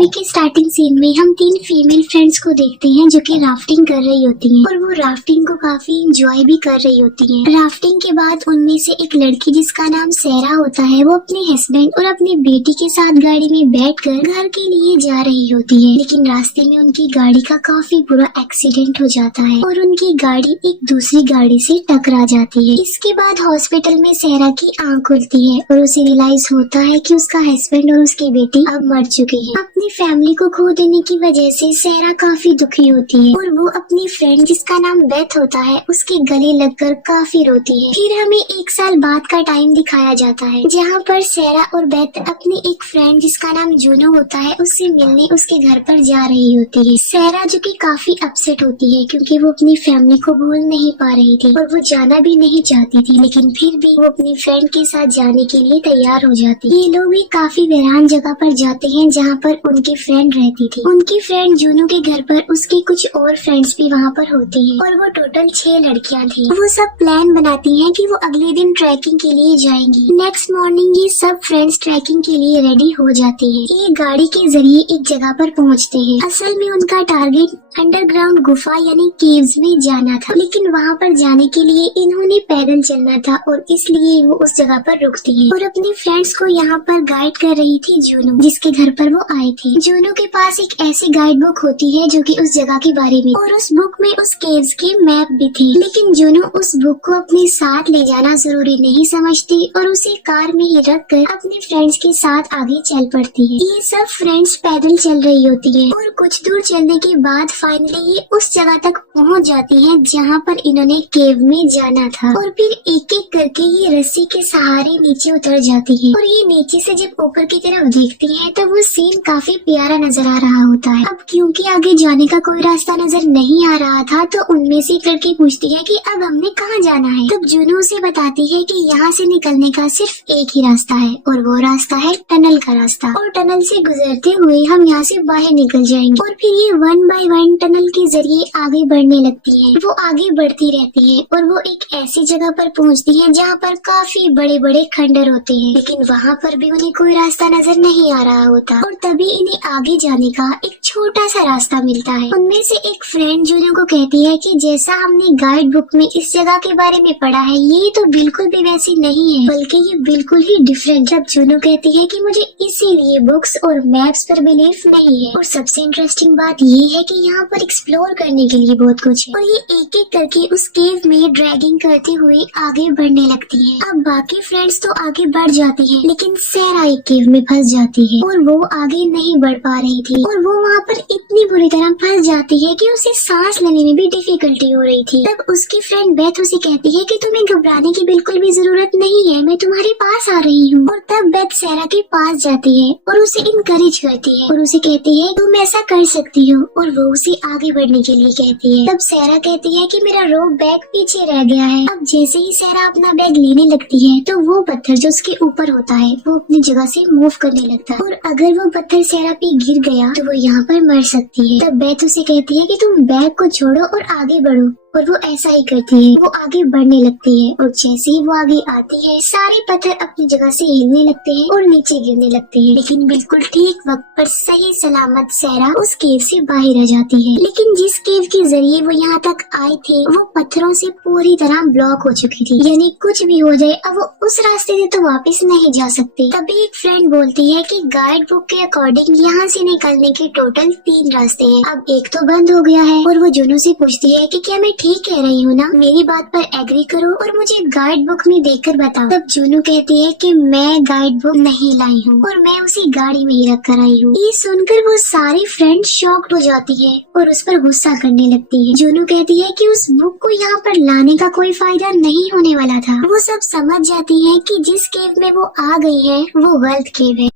Movie के starting scene में हम 3 फीमेल फ्रेंड्स को देखते हैं जो कि राफ्टिंग कर रही होती हैं और वो राफ्टिंग को काफी एंजॉय भी कर रही होती हैं। राफ्टिंग के बाद उनमें से एक लड़की जिसका नाम सहरा होता है वो अपने हस्बैंड और अपनी बेटी के साथ गाड़ी में बैठकर घर के लिए जा रही होती है, लेकिन रास्ते में उनकी गाड़ी का काफी बुरा एक्सीडेंट हो जाता है और उनकी गाड़ी एक दूसरी गाड़ी से टकरा जाती है। इसके बाद हॉस्पिटल में सहरा की आंख खुलती है और उसे रियलाइज होता है कि उसका हस्बैंड और उसकी बेटी अब मर चुके हैं। अपनी फैमिली को खो देने की वजह से सहरा काफी दुखी होती है और वो अपनी फ्रेंड जिसका नाम बेथ होता है उसके गले लगकर काफी रोती है। फिर हमें 1 साल बाद का टाइम दिखाया जाता है जहाँ पर सहरा और बेथ अपनी एक फ्रेंड जिसका नाम जूनो होता है उससे मिलने उसके घर पर जा रही होती है। सहरा जो कि काफी अपसेट होती है क्योंकि वो अपनी फैमिली को भूल नहीं पा रही थी और वो जाना भी नहीं चाहती थी, लेकिन फिर भी वो अपनी फ्रेंड के साथ जाने के लिए तैयार हो जाती है। ये लोग भी काफी वीरान जगह पर जाते हैं जहाँ पर उनकी फ्रेंड रहती थी। उनकी फ्रेंड जूनू के घर पर उसकी कुछ और फ्रेंड्स भी वहाँ पर होती हैं और वो टोटल 6 लड़कियाँ थी। वो सब प्लान बनाती हैं कि वो अगले दिन ट्रैकिंग के लिए जाएंगी। नेक्स्ट मॉर्निंग ये सब फ्रेंड्स ट्रैकिंग के लिए रेडी हो जाती हैं। ये गाड़ी के जरिए एक जगह पर पहुँचते हैं। असल में उनका टारगेट अंडरग्राउंड गुफा यानी केव्स में जाना था, लेकिन वहाँ पर जाने के लिए इन्होंने पैदल चलना था और इसलिए वो उस जगह पर रुकती है और अपनी फ्रेंड्स को यहाँ पर गाइड कर रही थी जूनू जिसके घर पर वो आई थी। जूनू के पास एक ऐसी गाइड बुक होती है जो कि उस जगह के बारे में और उस बुक में उस केव्स के मैप भी थे, लेकिन जूनू उस बुक को अपने साथ ले जाना जरूरी नहीं समझती और उसे कार में ही रख कर अपने फ्रेंड्स के साथ आगे चल पड़ती है। ये सब फ्रेंड्स पैदल चल रही होती है और कुछ दूर चलने के बाद फाइनली ये उस जगह तक पहुँच जाती है जहाँ पर इन्होंने केव में जाना था और फिर एक एक करके ये रस्सी के सहारे नीचे उतर जाती है और ये नीचे से जब ऊपर की तरफ देखती है तो वो सीन काफी प्यारा नजर आ रहा होता है। अब क्योंकि आगे जाने का कोई रास्ता नजर नहीं आ रहा था तो उनमें से एक लड़की पूछती है कि अब हमने कहाँ जाना है। तब जूनू उसे बताती है कि यहाँ से निकलने का सिर्फ एक ही रास्ता है और वो रास्ता है टनल का रास्ता और टनल से गुजरते हुए हम यहाँ से बाहर निकल जाएंगे। और फिर ये 1 बाय 1 टनल के जरिए आगे बढ़ने लगती है। वो आगे बढ़ती रहती है और वो एक ऐसी जगह पर पहुँचती है जहाँ पर काफी बड़े बड़े खंडर होते हैं, लेकिन वहाँ पर भी उन्हें कोई रास्ता नजर नहीं आ रहा होता और तभी इन्हें आगे जाने का एक छोटा सा रास्ता मिलता है। उनमें से एक फ्रेंड जूनू को कहती है कि जैसा हमने गाइड बुक में इस जगह के बारे में पढ़ा है ये तो बिल्कुल भी वैसी नहीं है, बल्कि ये बिल्कुल ही डिफरेंट। जब जूनू कहती है कि मुझे इसीलिए बुक्स और मैप्स पर बिलीफ नहीं है और सबसे इंटरेस्टिंग बात ये है कि यहाँ पर एक्सप्लोर करने के लिए बहुत कुछ है और ये एक एक करके उस केव में ड्रैगिंग करते हुए आगे बढ़ने लगती है। अब बाकी फ्रेंड्स तो आगे बढ़ जाती है, लेकिन सहरा एक केव में फंस जाती है और वो आगे नहीं बढ़ पा रही थी और वो वहाँ पर इतनी बुरी तरह फंस जाती है कि उसे सांस लेने में भी डिफिकल्टी हो रही थी। तब उसकी फ्रेंड बेथ उसे कहती है कि तुम्हें घबराने की बिल्कुल भी जरूरत नहीं है, मैं तुम्हारे पास आ रही हूँ। और तब बेथ सहरा के पास जाती है और उसे इनकरेज करती है और उसे कहती है तुम ऐसा कर सकती हो और वो उसे आगे बढ़ने के लिए कहती है। तब सहरा कहती है कि मेरा रोप बैग पीछे रह गया है। अब जैसे ही सहरा अपना बैग लेने लगती है तो वो पत्थर जो उसके ऊपर होता है वो अपनी जगह से मूव करने लगता है और अगर वो पत्थर सहरा पे गिर गया तो वो यहाँ पर मर सकती है। तब बेथ उसे कहती है कि तुम बैग को छोड़ो और आगे बढ़ो और वो ऐसा ही करती है। वो आगे बढ़ने लगती है और जैसे ही वो आगे आती है सारे पत्थर अपनी जगह से हिलने लगते हैं और नीचे गिरने लगते हैं, लेकिन बिल्कुल ठीक वक्त पर सही सलामत सहरा उस केव से बाहर आ जाती है। लेकिन जिस केव के जरिए वो यहाँ तक आए थे वो पत्थरों से पूरी तरह ब्लॉक हो चुकी थी, यानी कुछ भी हो जाए अब वो उस रास्ते से तो वापस नहीं जा सकते। तभी एक फ्रेंड बोलती है कि गाइड बुक के अकॉर्डिंग यहाँ से निकलने के टोटल 3 रास्ते हैं, अब एक तो बंद हो गया है। और वो जूनू से पूछती है कि क्या मैं ठीक कह रही हूँ ना, मेरी बात पर एग्री करो और मुझे गाइड बुक में देखकर बताओ। तब जूनू कहती है कि मैं गाइड बुक नहीं लाई हूँ और मैं उसी गाड़ी में ही रख कर आई हूँ। ये सुनकर वो सारी फ्रेंड शॉक्ड हो जाती है और उस पर गुस्सा करने लगती है। जूनू कहती है कि उस बुक को यहाँ पर लाने का कोई फायदा नहीं होने वाला था। वो सब समझ जाती है कि जिस केव में वो आ गई है वो गलत केव है,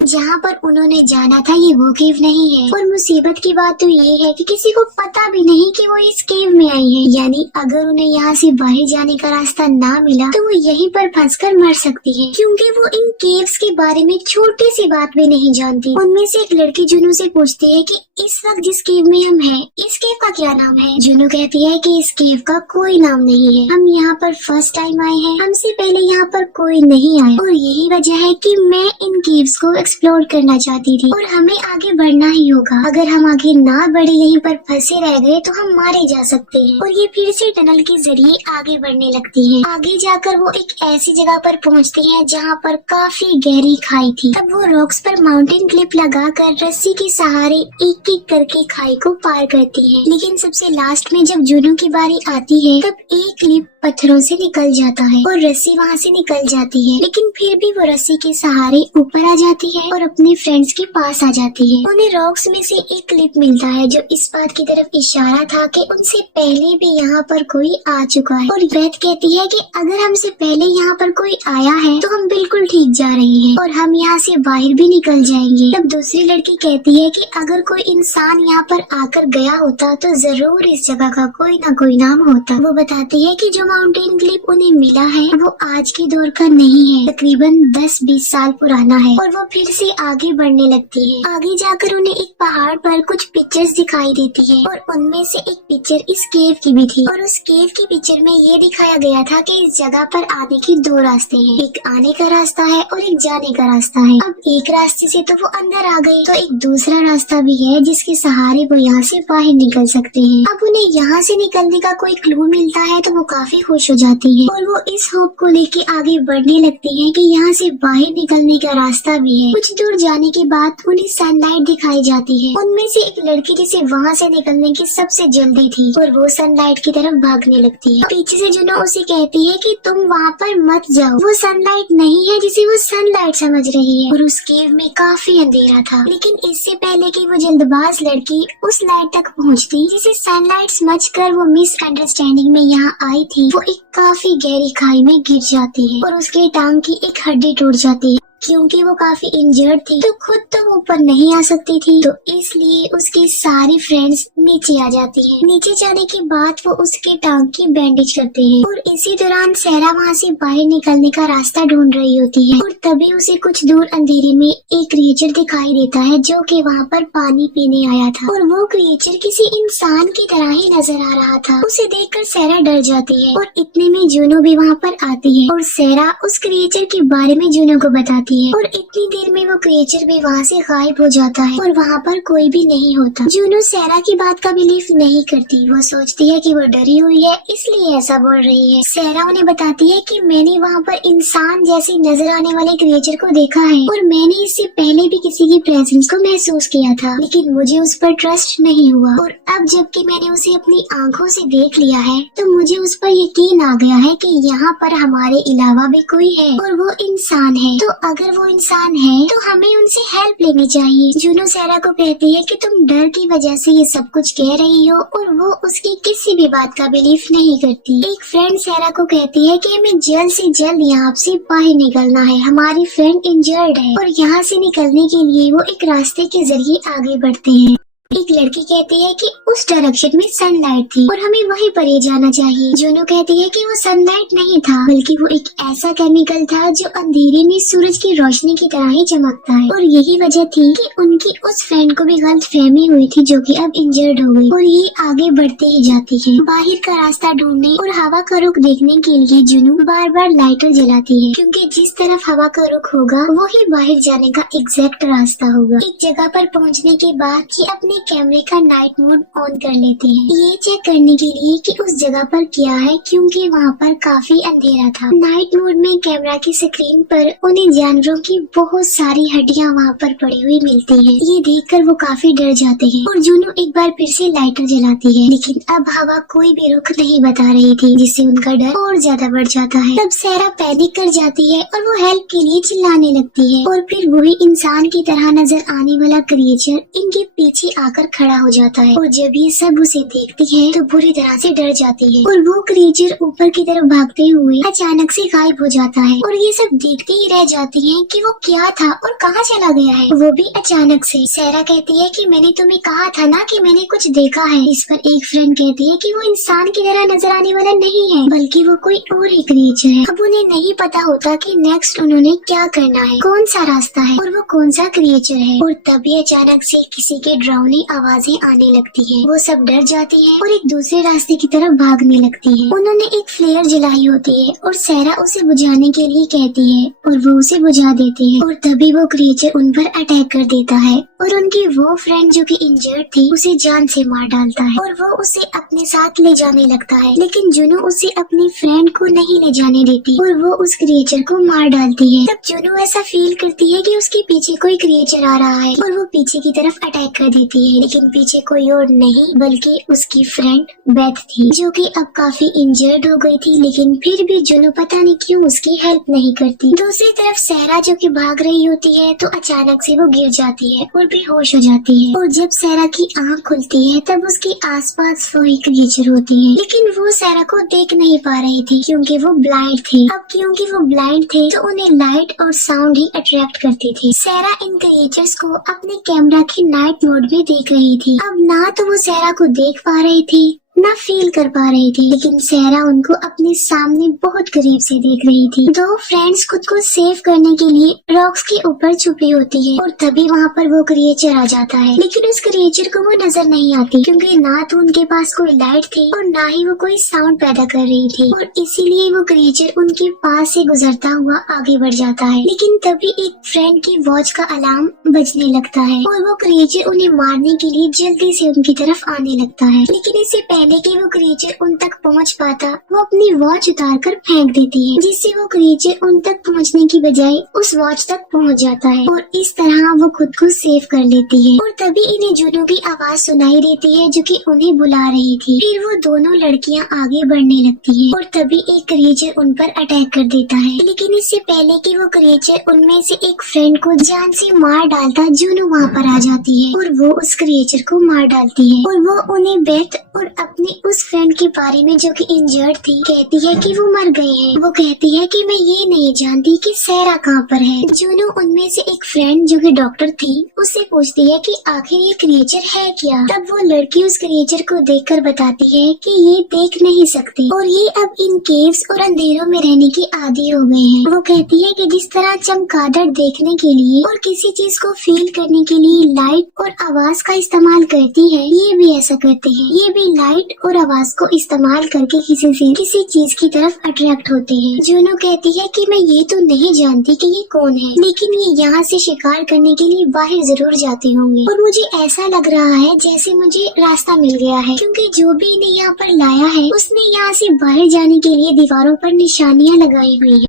जहाँ पर उन्होंने जाना था ये वो केव नहीं है। और मुसीबत की बात तो ये है कि किसी को पता भी नहीं कि वो इस केव में आई है, यानी अगर उन्हें यहाँ से बाहर जाने का रास्ता ना मिला तो वो यहीं पर फंसकर मर सकती है, क्योंकि वो इन केव्स के बारे में छोटी सी बात भी नहीं जानती। उनमें से एक लड़की जुनू से पूछती है कि इस वक्त जिस केव में हम हैं, इस केव का क्या नाम है? जुनू कहती है कि इस केव का कोई नाम नहीं है, हम यहाँ पर फर्स्ट टाइम आए हैं, हमसे पहले यहाँ पर कोई नहीं आया और यही वजह है कि मैं इन केव्स को एक्सप्लोर करना चाहती थी और हमें आगे बढ़ना ही होगा। अगर हम आगे ना बढ़े यहीं पर फंसे रह गए तो हम मारे जा सकते हैं। और ये फिर से टनल के जरिए आगे बढ़ने लगती है। आगे जाकर वो एक ऐसी जगह पर पहुंचती है जहाँ पर काफी गहरी खाई थी। तब वो रॉक्स पर माउंटेन क्लिप लगाकर रस्सी के सहारे एक एक करके खाई को पार करती है। लेकिन सबसे लास्ट में जब जूनू की बारी आती है तब एक क्लिप पत्थरों से निकल जाता है और रस्सी वहाँ से निकल जाती है। लेकिन फिर भी वो रस्सी के सहारे ऊपर आ जाती है और अपने फ्रेंड्स के पास आ जाती है। उन्हें रॉक्स में से एक क्लिप मिलता है जो इस बात की तरफ इशारा था कि उनसे पहले भी यहाँ पर कोई आ चुका है। और बेथ कहती है कि अगर हमसे पहले यहाँ पर कोई आया है तो हम बिल्कुल ठीक जा रहे हैं और हम यहाँ से बाहर भी निकल जाएंगे। तब दूसरी लड़की कहती है कि अगर कोई इंसान यहाँ पर आकर गया होता तो जरूर इस जगह का कोई ना कोई नाम होता। वो बताती है कि जो माउंटेन क्लिप उन्हें मिला है वो आज के दौर का नहीं है, तकरीबन 10-20 साल पुराना है। और वो फिर से आगे बढ़ने लगती है। आगे जाकर उन्हें एक पहाड़ पर कुछ पिक्चर्स दिखाई देती है और उनमें से एक पिक्चर इस केव की भी थी। और उस केव की पिक्चर में ये दिखाया गया था कि इस जगह पर आने के 2 रास्ते हैं, एक आने का रास्ता है और एक जाने का रास्ता है। अब एक रास्ते से तो वो अंदर आ गए तो एक दूसरा रास्ता भी है जिसके सहारे वो यहाँ से बाहर निकल सकते हैं। अब उन्हें यहाँ से निकलने का कोई क्लू मिलता है तो वो काफी खुश हो जाती है और वो इस होप को लेके आगे बढ़ने लगती है कि यहाँ से बाहर निकलने का रास्ता भी है। कुछ दूर जाने के बाद उन्हें सनलाइट दिखाई जाती है। उनमें से एक लड़की जिसे वहाँ से निकलने की सबसे जल्दी थी और वो सनलाइट की तरफ भागने लगती है। पीछे से जुनो उसे कहती है कि तुम वहाँ पर मत जाओ, वो सनलाइट नहीं है जिसे वो सनलाइट समझ रही है। और उस केव में काफी अंधेरा था। लेकिन इससे पहले कि वो जल्दबाज लड़की उस लाइट तक पहुँचती जिसे सनलाइट समझकर वो मिसअंडरस्टैंडिंग में यहाँ आई थी, वो एक काफी गहरी खाई में गिर जाती है और उसके टांग की एक हड्डी टूट जाती है। क्योंकि वो काफी इंजर्ड थी तो खुद तो ऊपर नहीं आ सकती थी, तो इसलिए उसकी सारी फ्रेंड्स नीचे आ जाती हैं। नीचे जाने के बाद वो उसके टांग की बैंडेज करते हैं और इसी दौरान सहरा वहाँ से बाहर निकलने का रास्ता ढूंढ रही होती है। और तभी उसे कुछ दूर अंधेरे में एक क्रिएचर दिखाई देता है जो कि वहाँ पर पानी पीने आया था और वो क्रिएचर किसी इंसान की तरह ही नजर आ रहा था। उसे देखकर सहरा डर जाती है और इतने में जूनो भी वहाँ पर आती है और सहरा उस क्रिएचर के बारे में जूनो को बताती है। और इतनी देर में वो क्रिएचर भी वहाँ से गायब हो जाता है और वहाँ पर कोई भी नहीं होता। जूनो सहरा की बात का बिलीव नहीं करती। वो सोचती है कि वो डरी हुई है इसलिए ऐसा बोल रही है। सहरा उन्हें बताती है कि मैंने वहाँ पर इंसान जैसे नजर आने वाले क्रिएचर को देखा है और मैंने इससे पहले भी किसी की प्रेजेंस को महसूस किया था, लेकिन मुझे उस पर ट्रस्ट नहीं हुआ। और अब जबकि मैंने उसे अपनी आंखों से देख लिया है तो मुझे उस पर यकीन आ गया है कि यहाँ पर हमारे अलावा भी कोई है और वो इंसान है। तो अगर वो इंसान है तो हमें उनसे हेल्प लेनी चाहिए। जूनो सहरा को कहती है कि तुम डर की वजह से ये सब कुछ कह रही हो और वो उसकी किसी भी बात का बिलीव नहीं करती। एक फ्रेंड सहरा को कहती है कि हमें जल्द से जल्द यहाँ से बाहर निकलना है, हमारी फ्रेंड इंजर्ड है। और यहाँ से निकलने के लिए वो एक रास्ते के जरिए आगे बढ़ते हैं। एक लड़की कहती है कि उस डायरेक्शन में सनलाइट थी और हमें वहीं पर ही जाना चाहिए। जूनो कहती है कि वो सनलाइट नहीं था बल्कि वो एक ऐसा केमिकल था जो अंधेरे में सूरज की रोशनी की तरह ही चमकता है। और यही वजह थी कि उनकी उस फ्रेंड को भी गलतफहमी हुई थी जो कि अब इंजर्ड हो गई। और ये आगे बढ़ते ही जाती है। बाहर का रास्ता ढूंढने और हवा का रुख देखने के लिए जूनो बार बार लाइटर जलाती है क्योंकि जिस तरफ हवा का रुख होगा वो ही बाहर जाने का एग्जैक्ट रास्ता होगा। एक जगह पर पहुँचने के बाद ये अपने कैमरे का नाइट मोड ऑन कर लेते हैं, ये चेक करने के लिए कि उस जगह पर क्या है क्योंकि वहाँ पर काफी अंधेरा था। नाइट मोड में कैमरा की स्क्रीन पर उन्हें जानवरों की बहुत सारी हड्डियाँ वहाँ पर पड़ी हुई मिलती हैं। ये देखकर वो काफी डर जाते हैं और जूनो एक बार फिर से लाइटर जलाती है, लेकिन अब हवा कोई भी रुख नहीं बता रही थी जिससे उनका डर और ज्यादा बढ़ जाता है। तब सहरा पैनिक कर जाती है और वो हेल्प के लिए चिल्लाने लगती है और फिर वही इंसान की तरह नजर आने वाला क्रिएचर इनके पीछे आकर खड़ा हो जाता है। और जब ये सब उसे देखती है तो बुरी तरह से डर जाती है और वो क्रिएचर ऊपर की तरफ भागते हुए अचानक से गायब हो जाता है। और ये सब देखते ही रह जाती हैं कि वो क्या था और कहाँ चला गया है, वो भी अचानक से। सहरा कहती है कि मैंने तुम्हें कहा था ना कि मैंने कुछ देखा है। इस पर एक फ्रेंड कहती है कि वो इंसान की तरह नजर आने वाला नहीं है बल्कि वो कोई और ही क्रिएचर है। अब उन्हें नहीं पता होता कि नेक्स्ट उन्होंने क्या करना है, कौन सा रास्ता है और वो कौन सा क्रिएचर है। और तभी अचानक से किसी के ड्राउनिंग जंगली आवाजें आने लगती है। वो सब डर जाती है और एक दूसरे रास्ते की तरफ भागने लगती है। उन्होंने एक फ्लेयर जलाई होती है और सारा उसे बुझाने के लिए कहती है और वो उसे बुझा देती है और तभी वो क्रिएचर उन पर अटैक कर देता है और उनकी वो फ्रेंड जो कि इंजर्ड थी उसे जान से मार डालता है और वो उसे अपने साथ ले जाने लगता है। लेकिन जुनू उसे अपनी फ्रेंड को नहीं ले जाने देती और वो उस क्रिएचर को मार डालती है। तब जुनू ऐसा फील करती है कि उसके पीछे कोई क्रिएचर आ रहा है और वो पीछे की तरफ अटैक कर देती है। लेकिन पीछे कोई और नहीं बल्कि उसकी फ्रेंड बेथ थी जो कि अब काफी इंजर्ड हो गई थी। लेकिन फिर भी जुनू पता नहीं क्यों उसकी हेल्प नहीं करती। दूसरी तरफ सहरा जो कि भाग रही होती है तो अचानक से वो गिर जाती है और बेहोश हो जाती है और जब सहरा की आंख खुलती है तब उसके आसपास वही क्रिएचर होती है। लेकिन वो सहरा को देख नहीं पा रही थी क्योंकि वो ब्लाइंड थी। अब क्योंकि वो ब्लाइंड थे तो उन्हें लाइट और साउंड ही अट्रैक्ट करती थी। सहरा इन क्रिएचर्स को अपने कैमरा की नाइट मोड में देख रही थी। अब ना तो वो सहरा को देख पा रही थी ना फील कर पा रही थी, लेकिन सहरा उनको अपने सामने बहुत करीब से देख रही थी। दो फ्रेंड्स खुद को सेव करने के लिए रॉक्स के ऊपर छुपी होती है और तभी वहाँ पर वो क्रिएचर आ जाता है। लेकिन उस क्रिएचर को वो नजर नहीं आती क्योंकि ना तो उनके पास कोई लाइट थी और ना ही वो कोई साउंड पैदा कर रही थी और इसीलिए वो क्रिएचर उनके पास से गुजरता हुआ आगे बढ़ जाता है। लेकिन तभी एक फ्रेंड की वॉच का अलार्म बजने लगता है और वो क्रिएचर उन्हें मारने के लिए जल्दी से उनकी तरफ आने लगता है। लेकिन इससे पहले कि वो क्रिएचर उन तक पहुंच पाता वो अपनी वॉच उतार कर फेंक देती है जिससे वो क्रिएचर उन तक पहुंचने की बजाय उस वॉच तक पहुंच जाता है और इस तरह वो खुद को सेव कर लेती है। और तभी इन्हें जुनू की आवाज सुनाई देती है जो कि उन्हें बुला रही थी। फिर वो दोनों लड़कियां आगे बढ़ने लगती है और तभी एक क्रिएचर उन पर अटैक कर देता है। लेकिन इससे पहले कि वो क्रिएचर उनमें से एक फ्रेंड को जान से मार डालता जुनू वहाँ पर आ जाती है और वो उस क्रिएचर को मार डालती है और वो उन्हें बेथ और अपनी उस फ्रेंड के बारे में जो कि इंजर्ड थी कहती है कि वो मर गए हैं। वो कहती है कि मैं ये नहीं जानती कि सहरा कहाँ पर है। जुनू उनमें से एक फ्रेंड जो कि डॉक्टर थी उससे पूछती है कि आखिर ये क्रिएचर है क्या। तब वो लड़की उस क्रिएचर को देखकर बताती है कि ये देख नहीं सकती और ये अब इन केव्स और अंधेरों में रहने की आदी हो गए हैं। वो कहती है कि जिस तरह चमगादड़ देखने के लिए और किसी चीज को फील करने के लिए लाइट और आवाज का इस्तेमाल करती है ये भी ऐसा करती है। ये भी लाइट और आवाज को इस्तेमाल करके किसी चीज की तरफ अट्रैक्ट होते हैं। जुनू कहती है कि मैं ये तो नहीं जानती कि ये कौन है लेकिन ये यहाँ से शिकार करने के लिए बाहर जरूर जाते होंगे और मुझे ऐसा लग रहा है जैसे मुझे रास्ता मिल गया है क्योंकि जो भी इन्हें यहाँ पर लाया है उसने यहाँ से बाहर जाने के लिए दीवारों पर निशानियाँ लगाई हुई है।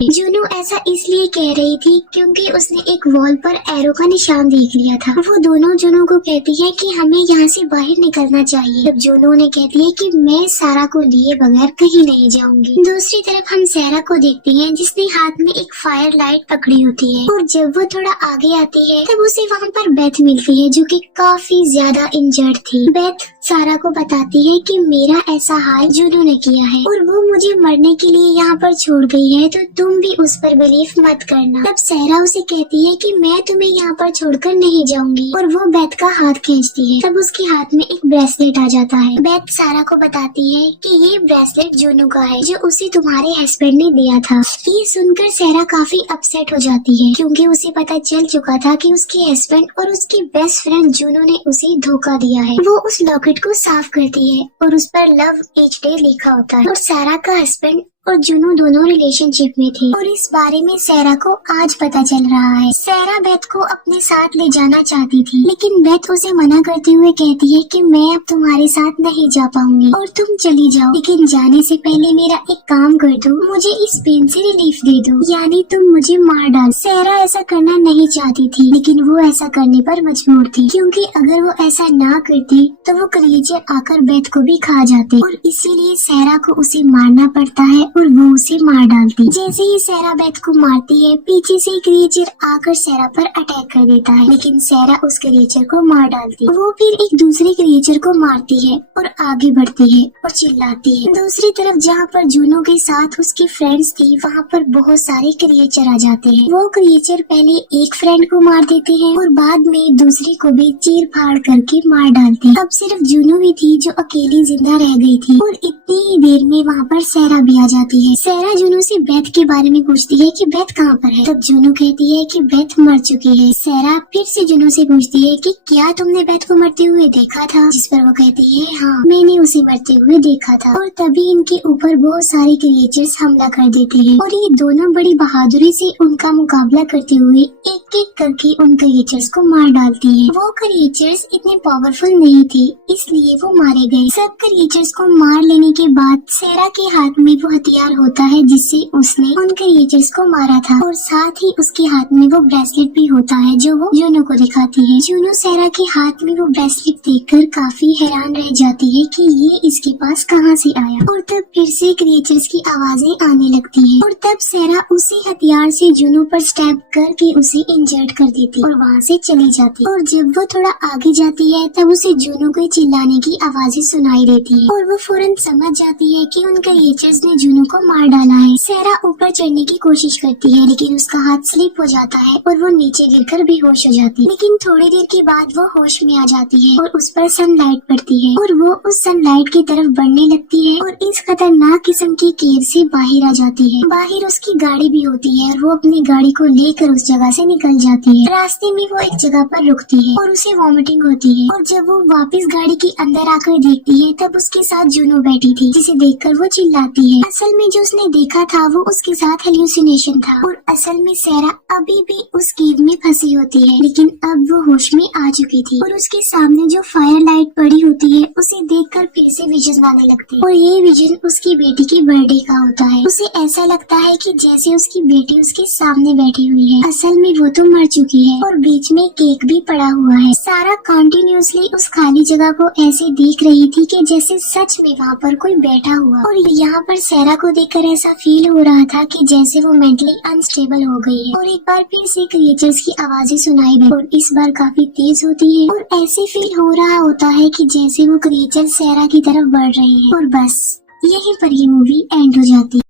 जुनू ऐसा इसलिए कह रही थी क्योंकि उसने एक वॉल पर एरो का निशान देख लिया था। वो दोनों जुनू को कहती है कि हमें यहाँ से बाहर निकलना चाहिए। तब जुनू ने कहती है कि मैं सारा को लिए बगैर कहीं नहीं जाऊंगी। दूसरी तरफ हम सहरा को देखते हैं जिसने हाथ में एक फायर लाइट पकड़ी होती है और जब वो थोड़ा आगे आती है तब उसे वहाँ पर बेथ मिलती है जो कि काफी ज्यादा इंजर्ड थी। बेथ सारा को बताती है कि मेरा ऐसा हाल जुनू ने किया है और वो मुझे मरने के लिए यहाँ पर छोड़ गई है तो तुम भी उस पर बिलीव मत करना। तब सहरा उसे कहती है कि मैं तुम्हें यहाँ पर छोड़कर नहीं जाऊंगी और वो बेथ का हाथ खींचती है। तब उसके हाथ में एक ब्रेसलेट आ जाता है। बेथ सारा को बताती है कि ये ब्रेसलेट जुनू का है जो उसे तुम्हारे हस्बैंड ने दिया था। ये सुनकर सहरा काफी अपसेट हो जाती है क्योंकि उसे पता चल चुका था कि उसके हस्बैंड और उसकी बेस्ट फ्रेंड जुनू ने उसे धोखा दिया है। वो उस लॉकेट को साफ करती है और उस पर लव ईच डे लिखा होता है और सारा का हस्बैंड और जुनू दोनों रिलेशनशिप में थे और इस बारे में सहरा को आज पता चल रहा है। सहरा बेथ को अपने साथ ले जाना चाहती थी लेकिन बेथ उसे मना करते हुए कहती है कि मैं अब तुम्हारे साथ नहीं जा पाऊंगी और तुम चली जाओ, लेकिन जाने से पहले मेरा एक काम कर दो, मुझे इस पेन से रिलीफ दे दो, यानी तुम मुझे मार डाल। सहरा ऐसा करना नहीं चाहती थी लेकिन वो ऐसा करने पर मजबूर थी क्योंकि अगर वो ऐसा ना करती तो वो क्रिएचर आकर बेथ को भी खा जाते और इसीलिए सहरा को उसे मारना पड़ता है और वो उसे मार डालती। जैसे ही सहरा बेथ को मारती है पीछे से क्रिएचर आकर सहरा पर अटैक कर देता है लेकिन सहरा उस क्रिएचर को मार डालती। वो फिर एक दूसरे क्रिएचर को मारती है और आगे बढ़ती है और चिल्लाती है। दूसरी तरफ जहाँ पर जुनू के साथ उसकी फ्रेंड्स थी वहाँ पर बहुत सारे क्रिएचर आ जाते हैं। वो क्रिएचर पहले एक फ्रेंड को मार देते हैं और बाद में दूसरी को भी चीर फाड़ करके मार डालते हैं। अब सिर्फ जुनू ही थी जो अकेली जिंदा रह गई थी और इतनी ही देर में वहाँ पर सहरा भी आ जाती जाती है। सेरा जुनू से बेथ के बारे में पूछती है कि बेथ कहाँ पर है। तब जुनू कहती है कि बेथ मर चुकी है। सेरा फिर से जुनू से पूछती है कि क्या तुमने बेथ को मरते हुए देखा था? जिस पर वो कहती है हाँ, मैंने उसे मरते हुए देखा था। और तभी इनके ऊपर बहुत सारे क्रिएचर्स हमला कर देते हैं और ये दोनों बड़ी बहादुरी से उनका मुकाबला करते हुए एक एक करके उन क्रिएचर्स को मार डालती है। वो क्रिएचर्स इतने पावरफुल नहीं थे, इसलिए वो मारे गए। सब क्रिएचर्स को मार लेने के बाद सेरा के हाथ में वो हथियार होता है जिससे उसने उन क्रिएचर्स को मारा था और साथ ही उसके हाथ में वो ब्रेसलेट भी होता है जो वो जुनू को दिखाती है। जुनू सेरा के हाथ में वो ब्रेसलेट देखकर काफी हैरान रह जाती है कि ये इसके पास कहाँ से आया। और तब फिर से क्रिएचर्स की आवाजें आने लगती है और तब सेरा उसी हथियार से जुनू पर स्टैब करके उसे इंजर्ड कर देती और वहाँ से चली जाती। और जब वो थोड़ा आगे जाती है तब उसे जुनू के चिल्लाने की आवाजें सुनाई देती है और वो फौरन समझ जाती है कि उन क्रिएचर्स ने जुनू को मार डाला है। सेरा ऊपर चढ़ने की कोशिश करती है लेकिन उसका हाथ स्लिप हो जाता है और वो नीचे गिरकर बेहोश हो जाती है। लेकिन थोड़ी देर के बाद वो होश में आ जाती है और उस पर सनलाइट पड़ती है और वो उस सनलाइट की तरफ बढ़ने लगती है और इस खतरनाक किस्म की केव से बाहर आ जाती है। बाहर उसकी गाड़ी भी होती है और वो अपनी गाड़ी को लेकर उस जगह से निकल जाती है। रास्ते में वो एक जगह पर रुकती है और उसे वॉमिटिंग होती है और जब वो वापस गाड़ी के अंदर आकर देखती है तब उसके साथ जुनू बैठी थी जिसे देखकर वो चिल्लाती है। असल में जो उसने देखा था वो उसके साथ हेल्यूसिनेशन था और असल में सेरा अभी भी उस केव में फंसी होती है लेकिन अब वो होश में आ चुकी थी और उसके सामने जो फायर लाइट पड़ी होती है उसे देखकर फिर से विजन आने लगते हैं और ये विजन उसकी बेटी की बर्थडे का होता है। उसे ऐसा लगता है कि जैसे उसकी बेटी उसके सामने बैठी हुई है। असल में वो तो मर चुकी है और बीच में केक भी पड़ा हुआ है। सारा कंटिन्यूअसली उस खाली जगह को ऐसे देख रही थी कि जैसे सच में वहाँ पर कोई बैठा हुआ और यहाँ पर सेरा को देखकर ऐसा फील हो रहा था कि जैसे वो मेंटली अनस्टेबल हो गई है। और एक बार फिर से क्रिएचर्स की आवाजें सुनाई दी और इस बार काफी तेज होती है और ऐसे फील हो रहा होता है कि जैसे वो क्रिएचर सेरा की तरफ बढ़ रही है। और बस यहीं पर ये मूवी एंड हो जाती है।